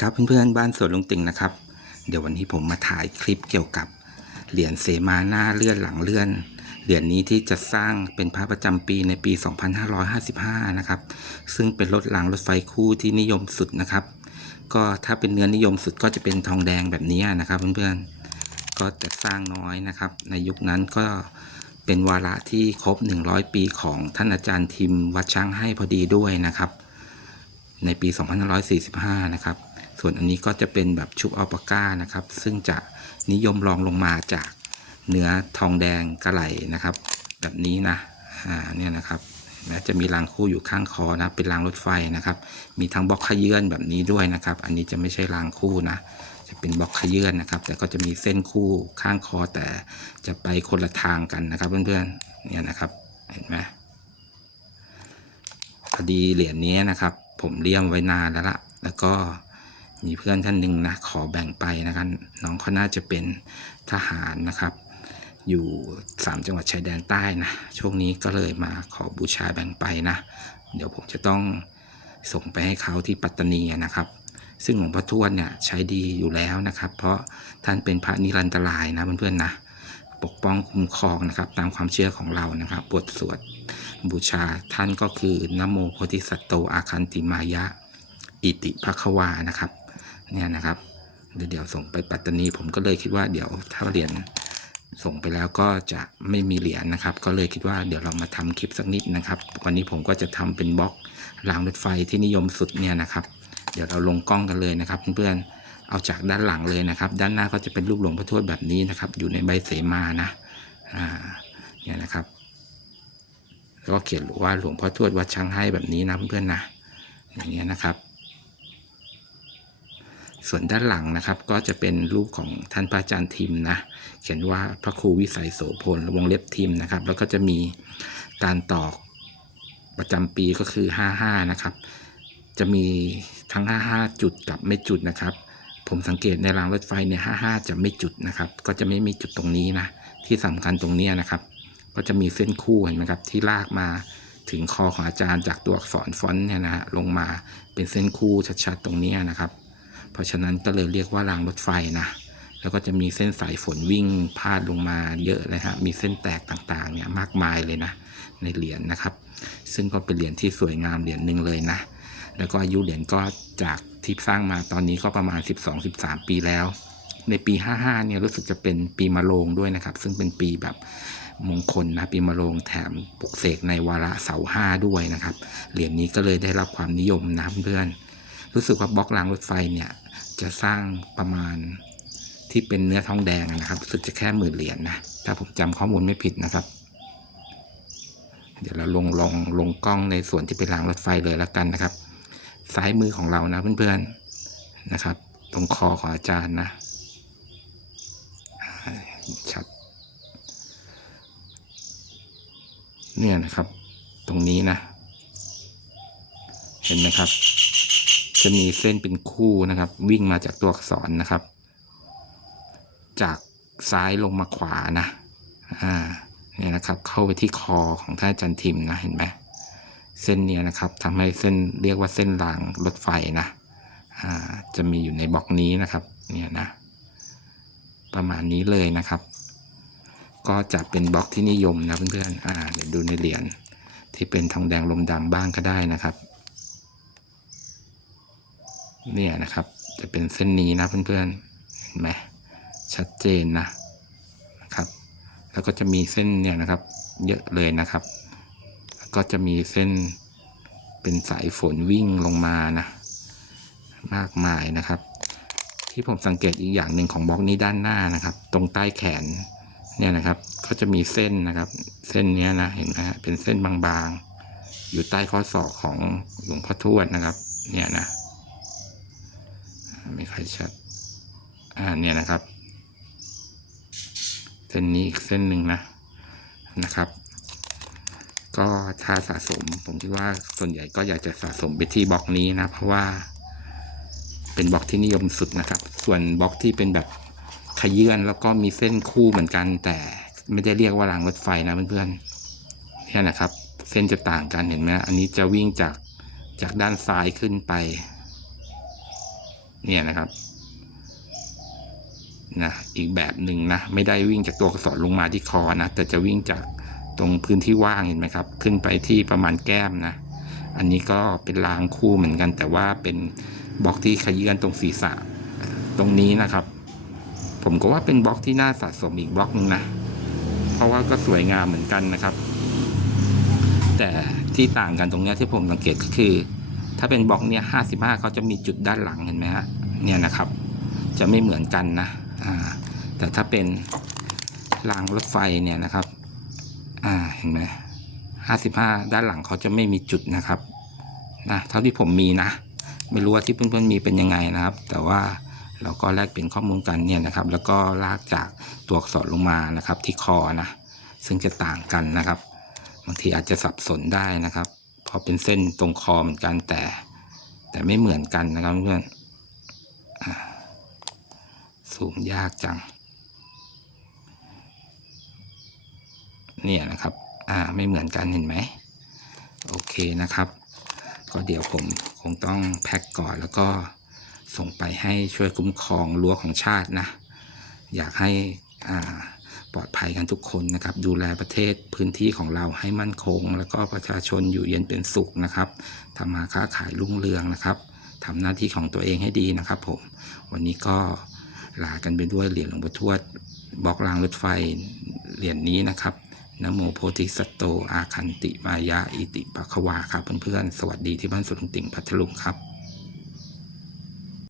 ครับเพื่อนๆบ้านสวนลุงติงนะครับ เดี๋ยววันนี้ผมมาถ่ายคลิปเกี่ยวกับ เหรียญเสมาหน้าเลื่อนหลังเลื่อน เหรียญนี้ที่จะสร้างเป็นพระประจำปีในปี 2555 นะครับ ซึ่งเป็นรถรางรถไฟคู่ที่นิยมสุดนะครับ ก็ถ้าเป็นเนื้อนิยมสุดก็จะเป็นทองแดงแบบนี้นะครับ เพื่อนๆก็จะสร้างน้อยนะครับ ในยุคนั้นก็เป็นวาระที่ครบ 100 ปีของท่านอาจารย์ทิมวัดช่างให้พอดีด้วยนะครับ ในปี 2545 นะครับ ส่วนอันนี้ก็จะเป็นแบบชุบอัลปาก้านะครับ ซึ่งจะนิยมรองลงมาจากเนื้อทองแดงกระไหลนะครับ แบบนี้นะอ่าเนี่ยนะครับและจะมีรางคู่อยู่ข้างคอนะ เป็นรางรถไฟนะครับ มีทั้งบล็อกขยื่นแบบนี้ด้วยนะครับ อันนี้จะไม่ใช่รางคู่นะ จะเป็นบล็อกขยื่นนะครับ แต่ก็จะมีเส้นคู่ข้างคอแต่จะไปคนละทางกันนะครับ เพื่อนๆ เนี่ยนะครับ เห็นไหมพอดีเหรียญนี้นะครับ ผมเลี่ยมไว้นานแล้วละแล้วก็ มีเพื่อนท่านหนึ่งนะขอแบ่งไปนะครับน้องเขาน่าจะเป็นทหารนะครับ อยู่สามจังหวัดชายแดนใต้นะช่วงนี้ก็เลยมาขอบูชาแบ่งไปนะ เดี๋ยวผมจะต้องส่งไปให้เขาที่ปัตตานีนะครับ ซึ่งหลวงพ่อทวดเนี่ยใช้ดีอยู่แล้วนะครับ เพราะท่านเป็นพระนิรันตรายนะเพื่อนๆนะปกป้องคุ้มครองนะครับ ตามความเชื่อของเรานะครับบทสวดบูชาท่านก็คือนโมโพธิสัตโตอาคันติมายะ อิติภควานะครับ เนี่ยนะครับเดี๋ยวเดี๋ยวส่งไปปัตตานีผมก็เลยคิดว่าเดี๋ยวถ้าเหรียญส่งไปแล้วก็จะไม่มีเหรียญนะครับ ก็เลยคิดว่าเดี๋ยวเรามาทำคลิปสักนิดนะครับ วันนี้ผมก็จะทำเป็นบล็อกรางรถไฟที่นิยมสุดเนี่ยนะครับ เดี๋ยวเราลงกล้องกันเลยนะครับ เพื่อนๆเอาจากด้านหลังเลยนะครับ ด้านหน้าก็จะเป็นรูปหลวงพ่อทวดแบบนี้นะครับ อยู่ในใบเสมานะอ่าเนี่ยนะครับ แล้วก็เขียนว่าหลวงพ่อทวดวัดช้างให้แบบนี้นะเพื่อนๆนะอย่างเงี้ยนะครับ ส่วนด้านหลังนะครับก็จะเป็นรูปของท่านพระอาจารย์ทิมนะ เขียนว่าพระครูวิสัยโสพลวงเล็บทิมนะครับ แล้วก็จะมีการตอกประจำปีก็คือ 55 นะครับ จะมีทั้ง 55 จุดกับไม่จุดนะครับ ผมสังเกตในรางรถไฟเนี่ย 55 จะไม่จุดนะครับ ก็จะไม่มีจุดตรงนี้นะ ที่สำคัญตรงนี้นะครับ ก็จะมีเส้นคู่เห็นไหมครับที่ลากมาถึงคอของอาจารย์จากตัวอักษรฟอนต์เนี่ยนะลงมาเป็นเส้นคู่ชัดๆ ตรงนี้นะครับ เพราะฉะนั้นก็เลยเรียกว่ารางรถไฟนะแล้วก็จะมีเส้นสายฝนวิ่งพาดลงมาเยอะเลยฮะมีเส้นแตกต่างๆเนี่ยมากมายเลยนะในเหรียญนะครับ ซึ่งก็เป็นเหรียญที่สวยงามเหรียญหนึ่งเลยนะ แล้วก็อายุเหรียญก็จากที่สร้างมาตอนนี้ก็ประมาณ 12-13 ปีแล้ว ในปี 55เนี่ยรู้สึกจะเป็นปีมะโรงด้วยนะครับ ซึ่งเป็นปีแบบมงคลนะปีมะโรงแถมปลุกเสกในวาระเสาห้าด้วยนะครับ เหรียญนี้ก็เลยได้รับความนิยมนะเพื่อน รู้สึกว่าบล็อกรางรถไฟเนี่ย จะสร้างประมาณที่เป็นเนื้อทองแดงนะครับรู้สึกจะแค่หมื่นเหรียญนะถ้าผมจำข้อมูลไม่ผิดนะครับ เดี๋ยวเราลงลงลงกล้องในส่วนที่เป็นรางรถไฟเลยแล้วกันนะครับ ซ้ายมือของเรานะเพื่อนๆนะครับ ตรงคอของอาจารย์นะชัดเนี่ยนะครับ ตรงนี้นะ เห็นไหมครับ จะมีเส้นเป็นคู่นะครับ วิ่งมาจากตัวอักษรนะครับ จากซ้ายลงมาขวานะ อ่า เนี่ยนะครับ เข้าไปที่คอของท่านจารย์ทิมนะ เห็นไหมเส้นเนี้ยนะครับทำให้เส้นเรียกว่าเส้นรางรถไฟนะ อ่า จะมีอยู่ในบล็อกนี้นะครับ เนี่ยนะ ประมาณนี้เลยนะครับ ก็จะเป็นบล็อกที่นิยมนะเพื่อนๆ อ่า เดี๋ยวดูในเหรียญที่เป็นทองแดงลมดำบ้างก็ได้นะครับ เนี่ยนะครับ จะเป็นเส้นนี้นะเพื่อนๆเห็นไหมชัดเจนนะนะครับ แล้วก็จะมีเส้นเนี่ยนะครับ เยอะเลยนะครับ แล้วก็จะมีเส้นเป็นสายฝนวิ่งลงมานะ มากมายนะครับ ที่ผมสังเกตอีกอย่างหนึ่งของบล็อกนี้ด้านหน้านะครับ ตรงใต้แขนเนี่ยนะครับ ก็จะมีเส้นนะครับ เส้นเนี้ยนะเห็นไหมเป็นเส้นบางๆ อยู่ใต้ข้อศอกของหลวงพ่อทวดนะครับ เนี่ยนะ ไม่ค่อยชัด อ่าเนี่ยนะครับ เส้นนี้อีกเส้นหนึ่งนะนะครับ ก็ถ้าสะสมผมคิดว่าส่วนใหญ่ก็อยากจะสะสมไปที่บล็อกนี้นะ เพราะว่า เป็นบล็อกที่นิยมสุดนะครับ ส่วนบล็อกที่เป็นแบบขยื่นแล้วก็มีเส้นคู่เหมือนกัน แต่ไม่ได้เรียกว่ารางรถไฟนะเพื่อนๆเนี่ยนะครับ เส้นจะต่างกันเห็นไหมอันนี้จะวิ่งจากจากด้านซ้ายขึ้นไป เนี่ยนะครับนะอีกแบบหนึ่งนะ ไม่ได้วิ่งจากตัวอักษรลงมาที่คอนะ แต่จะวิ่งจากตรงพื้นที่ว่างเห็นไหมครับ ขึ้นไปที่ประมาณแก้มนะ อันนี้ก็เป็นรางคู่เหมือนกัน แต่ว่าเป็นบล็อกที่ขยื่นตรงศีรษะตรงนี้นะครับ ผมก็ว่าเป็นบล็อกที่น่าสะสมอีกบล็อกหนึงนะ เพราะว่าก็สวยงามเหมือนกันนะครับ แต่ที่ต่างกันตรงเนี้ยที่ผมสังเกตก็คือ ถ้าเป็นบล็อกเนี่ยห้าสิบห้าเขาจะมีจุดด้านหลังเห็นไหมฮะเนี่ยนะครับ จะไม่เหมือนกันนะอ่าแต่ถ้าเป็นรางรถไฟเนี่ยนะครับ อ่าเห็นไหมห้าสิบห้าด้านหลังเขาจะไม่มีจุดนะครับนะเท่าที่ผมมีนะ ไม่รู้ว่าที่เพื่อนๆมีเป็นยังไงนะครับ แต่ว่าเราก็แลกเปลี่ยนข้อมูลกันเนี่ยนะครับ แล้วก็ลากจากตัวอักษรลงมานะครับ ที่คอนะ ซึ่งจะต่างกันนะครับ บางทีอาจจะสับสนได้นะครับ ราะเป็นเส้นตรงคอเหมือนกันแต่ แต่ไม่เหมือนกันนะครับเพื่อนสูงยากจัง เนี่ยนะครับ อ่า ไม่เหมือนกันเห็นไหม โอเคนะครับ ก็เดี๋ยวผมคงต้องแพ็คก่อนแล้วก็ส่งไปให้ช่วยคุ้มครองรั้วของชาตินะ อยากให้ อ่า ปลอดภัยกันทุกคนนะครับ ดูแลประเทศพื้นที่ของเราให้มั่นคง แล้วก็ประชาชนอยู่เย็นเป็นสุขนะครับทำมาค้าขายรุ่งเรืองนะครับทำหน้าที่ของตัวเองให้ดีนะครับ ผม วันนี้ก็ลากันไปด้วยเหรียญหลวงปู่ทวดบล็อกรางรถไฟเหรียญนี้นะครับนโมโพธิสัตโตอาคันติมายาอิติปัควาครับเพื่อนๆสวัสดีที่บ้านสุนติ่งพัทลุงครับ